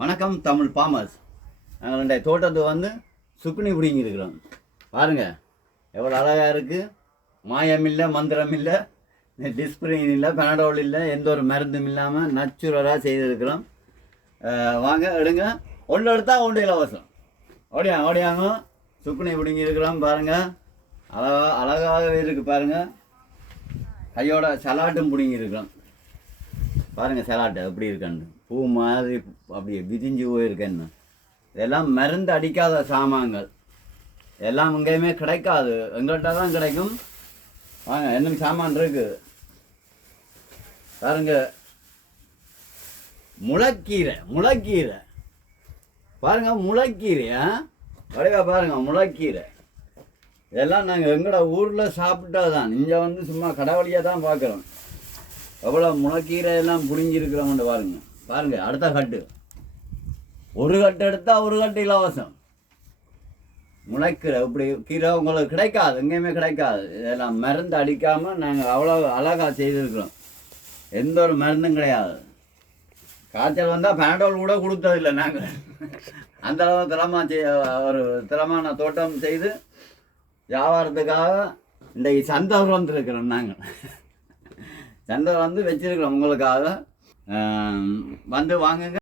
வணக்கம் தமிழ் பாமர்ஸ். நாங்கள் இந்த தோட்டத்தை வந்து சுக்குனி பிடிங்கி இருக்கிறோம். பாருங்கள் எவ்வளோ அழகாக இருக்குது. மாயம் இல்லை, மந்திரம் இல்லை, டிஸ்பிரின் இல்லை, பெனடோல் இல்லை, எந்த ஒரு மருந்தும் இல்லாமல் நேச்சுரலாக செய்திருக்கிறோம். வாங்க எடுங்க, ஒன்று எடுத்தால் ஒன்று இலவசம். ஓடியாங்க சுக்குனி பிடிங்கி இருக்கிறோம். பாருங்கள் அழகாகவே இருக்குது. பாருங்கள் கையோட சலாட்டும் பிடிங்கி இருக்கிறோம். பாருங்கள் சலாட்டு எப்படி இருக்கேன்னு, பூ மாதிரி அப்படியே விரிஞ்சு போயிருக்கேன்னு. இதெல்லாம் மருந்து அடிக்காத சாமான்கள், எல்லாம் எங்கேயுமே கிடைக்காது, எங்கள்கிட்ட தான் கிடைக்கும். வாங்க என்ன சாமான் இருக்குது பாருங்க. முளைக்கீரை பாருங்க, முளைக்கீரை வடிவா பாருங்க, முளைக்கீரை. இதெல்லாம் நாங்கள் எங்களோட ஊரில் சாப்பிட்டா தான், இங்கே வந்து சும்மா கடவுளியாக தான் பார்க்குறோம். எவ்வளோ முளைக்கீரை எல்லாம் பிடிங்கிருக்கிறோம்னு பாருங்கள். அடுத்த கட்டு, ஒரு கட்டு எடுத்தால் ஒரு கட்டு இலவசம். முளைக்கீரை இப்படி கீரை உங்களுக்கு கிடைக்காது, எங்கேயுமே கிடைக்காது. இதெல்லாம் மருந்து அடிக்காமல் நாங்கள் அவ்வளோ அழகாக செய்திருக்கிறோம். எந்த ஒரு மருந்தும் கிடையாது. காய்ச்சல் வந்தால் பேண்டோல் கூட கொடுத்ததில்லை நாங்கள். அந்தளவு ஒரு திறமான தோட்டம் செய்து வியாபாரத்துக்காக இன்றைக்கு சந்தை வந்துருக்கிறோம். நாங்கள் சந்தை வந்து வச்சிருக்கிறோம் உங்களுக்காக. வந்து வாங்குங்க.